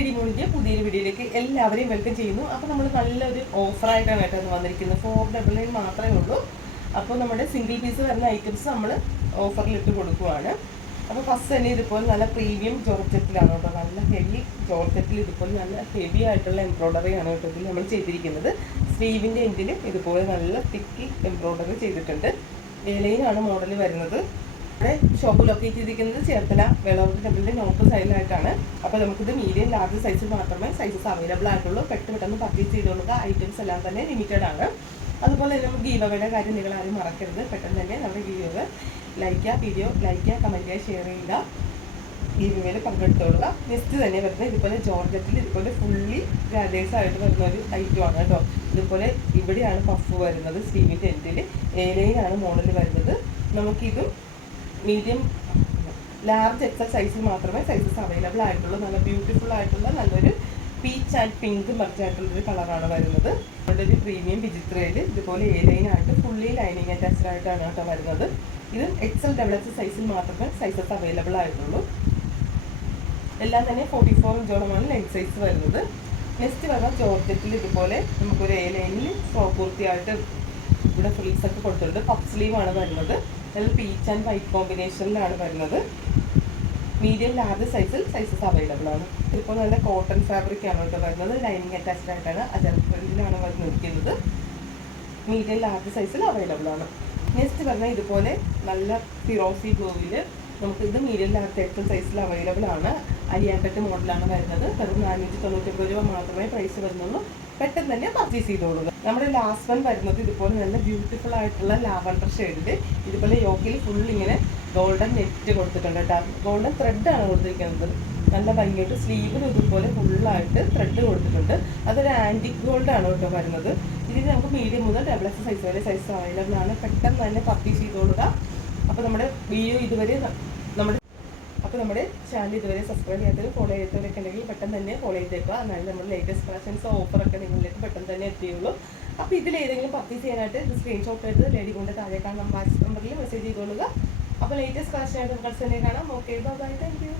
Lady മോണിൻ്റെ പുതിയൊരു വീഡിയോയിലേക്ക് എല്ലാവരെയും വെൽക്കം ചെയ്യുന്നു. അപ്പോൾ നമ്മൾ നല്ലൊരു ഓഫറായിട്ടാണ് കേട്ടോ വന്നിരിക്കുന്നത്. 499 മാത്രമേ ഉള്ളൂ. അപ്പോൾ നമ്മുടെ സിംഗിൾ പീസ് വരുന്ന ഐറ്റംസ് നമ്മൾ ഓഫറിലിട്ട് കൊടുക്കുവാണ്. അപ്പോൾ ഫസ്റ്റ് തന്നെ ഇതുപോലെ നല്ല പ്രീമിയം ജോർജറ്റിലാണ് കേട്ടോ, നല്ല ഹെവി ജോർജറ്റിൽ ഇതുപോലെ നല്ല ഹെവി ആയിട്ടുള്ള എംബ്രോയ്ഡറി ആണ് കേട്ടോ ഇതിൽ നമ്മൾ ചെയ്തിരിക്കുന്നത്. സ്ലീവിൻ്റെ എൻഡിൽ ഇതുപോലെ നല്ല തിക്കി എംബ്രോയ്ഡറി ചെയ്തിട്ടുണ്ട്. ഏലയിലാണ് മോഡൽ വരുന്നത്. ഇവിടെ ഷോപ്പ് ലൊക്കേറ്റ് ചെയ്തിരിക്കുന്നത് ചേർത്തല വേളാവൂർ ടെമ്പിളിൻ്റെ നോർത്ത് സൈഡിലായിട്ടാണ്. അപ്പോൾ നമുക്കിത് മീഡിയം ലാർജ് സൈസിൽ മാത്രമേ സൈസസ് അവൈലബിൾ ആയിട്ടുള്ളൂ. പെട്ടെന്ന് പർച്ചേസ് ചെയ്തുകൊള്ളുക. ഐറ്റംസ് എല്ലാം തന്നെ ലിമിറ്റഡ് ആണ്. അതുപോലെ തന്നെ നമുക്ക് ഗീവവേയുടെ കാര്യം നിങ്ങൾ ആരും മറക്കരുത്. പെട്ടെന്ന് തന്നെ നമ്മുടെ വീഡിയോ ലൈക്ക് ചെയ്യുക, കമൻറ്റ് ചെയ്യുക, ഷെയർ ചെയ്യുക. ഗീവവേയിൽ പങ്കെടുത്തോളുക. നെക്സ്റ്റ് തന്നെ വരുന്നത് ഇതുപോലെ ജോർജറ്റിൽ ഇതുപോലെ ഫുള്ളി ഗ്രാൻഡേഴ്സ് ആയിട്ട് വരുന്ന ഒരു ഐറ്റമാണ് കേട്ടോ. ഇതുപോലെ ഇവിടെയാണ് പഫ് വരുന്നത്. സ്ലീവിൻ്റെ എൻഡിൽ ഏലയിലാണ് മോഡൽ വരുന്നത്. നമുക്കിതും മീഡിയം ലാർജ് എക്സൽ സൈസിൽ മാത്രമേ സൈസസ് അവൈലബിൾ ആയിട്ടുള്ളൂ. നല്ല ബ്യൂട്ടിഫുൾ ആയിട്ടുള്ള നല്ലൊരു പീച്ച് ആൻഡ് പിങ്ക് മർച്ച് ആയിട്ടുള്ളൊരു കളറാണ് വരുന്നത്. നമ്മുടെ ഒരു പ്രീമിയം വിചിത്രയിൽ ഇതുപോലെ ഏലൈനായിട്ട് ഫുള്ളി ലൈനിങ് അറ്റാച്ച്ഡ് ആയിട്ടാണ് കേട്ടോ വരുന്നത്. ഇത് എക്സൽ ഡബിൾ സൈസിൽ മാത്രമേ സൈസസ് അവൈലബിൾ ആയിട്ടുള്ളൂ. എല്ലാം തന്നെ 44 ഇഞ്ചോളമാണ് ലെഗ് സൈസ് വരുന്നത്. നെക്സ്റ്റ് വരുന്ന ജോർജറ്റിൽ ഇതുപോലെ നമുക്കൊരു ഏലൈനിൽ ഫ്രോക്ക് കുർത്തിയായിട്ട് ഇവിടെ ഫ്രീസൊക്കെ കൊടുത്തിട്ടുണ്ട്. പഫ് സ്ലീവാണ് വരുന്നത്. നല്ല പീച്ച് ആൻഡ് വൈറ്റ് കോമ്പിനേഷനിലാണ് വരുന്നത്. മീഡിയം ലാർജ് സൈസിൽ സൈസസ് അവൈലബിൾ ആണ്. ഇതിപ്പോൾ നല്ല കോട്ടൺ ഫാബ്രിക് ആണ് കേട്ടോ വരുന്നത്. ലൈനിങ് അറ്റാച്ച്ഡ് ആയിട്ടാണ് അജൽ പ്രിന്റിലാണ് വരുന്നിരിക്കുന്നത്. മീഡിയം ലാർജ് സൈസിൽ അവൈലബിൾ ആണ്. നെക്സ്റ്റ് പറഞ്ഞാൽ ഇതുപോലെ നല്ല ഫിറോസി ബ്ലൂവിൽ നമുക്ക് ഇത് മീഡിയം ലാർജ് എക്സൽ സൈസിൽ അവൈലബിൾ ആണ്. അലിയാക്കട്ട് മോഡലാണ് വരുന്നത്. വെറും 499 രൂപ മാത്രമേ പ്രൈസ് വരുന്നുള്ളൂ. പെട്ടെന്ന് തന്നെ പർച്ചേസ് ചെയ്തോളുക. നമ്മുടെ ലാസ്റ്റ് വൺ വരുന്നത് ഇതുപോലെ നല്ല ബ്യൂട്ടിഫുൾ ആയിട്ടുള്ള ലാവൻഡർ ഷെയ്ഡിൽ ഇതുപോലെ യോക്കിൽ ഫുൾ ഇങ്ങനെ ഗോൾഡൻ നെറ്റ് കൊടുത്തിട്ടുണ്ട് കേട്ടോ. ഗോൾഡൻ ത്രെഡാണ് കൊടുത്തിരിക്കുന്നത്. നല്ല ഭംഗിയായിട്ട് സ്ലീവിന് ഇതുപോലെ ഫുള്ളായിട്ട് ത്രെഡ് കൊടുത്തിട്ടുണ്ട്. അതൊരു ആൻറ്റിക് ഗോൾഡാണ് കേട്ടോ വരുന്നത്. ഇതിന് നമുക്ക് മീഡിയം മുതൽ ഡബിൾ എക്സ് സൈസ് വരെ സൈസ് അവൈലബിൾ ആണ്. പെട്ടെന്ന് തന്നെ പർച്ചേസ് ചെയ്തോളുക. അപ്പോൾ നമ്മുടെ വീഡിയോ ഇതുവരെ നമ്മുടെ ചാനൽ ഇതുവരെ സബ്സ്ക്രൈബ് ചെയ്യാത്തവരും ഫോളോ ചെയ്യാത്തവരൊക്കെ ഉണ്ടെങ്കിൽ പെട്ടെന്ന് തന്നെ ഫോളോ ചെയ്തേക്കുക. എന്നാലും നമ്മുടെ ലേറ്റസ്റ്റ് കളക്ഷൻസ് ഓഫറൊക്കെ നിങ്ങളിലേക്ക് പെട്ടെന്ന് തന്നെ എത്തിയുള്ളൂ. അപ്പോൾ ഇതിലേതെങ്കിലും പർച്ചേസ് ചെയ്യാനായിട്ട് ഇത് സ്ക്രീൻഷോട്ട് എടുത്ത് ലേഡി കൊണ്ട് താഴെ കാണാം വാട്സ്ആപ്പ് നമ്പറിൽ മെസ്സേജ് ചെയ്തോളുക. അപ്പോൾ ലേറ്റസ്റ്റ് കളക്ഷനായിട്ട് നമുക്ക് തന്നെ കാണാം. Okay, bye, thank U.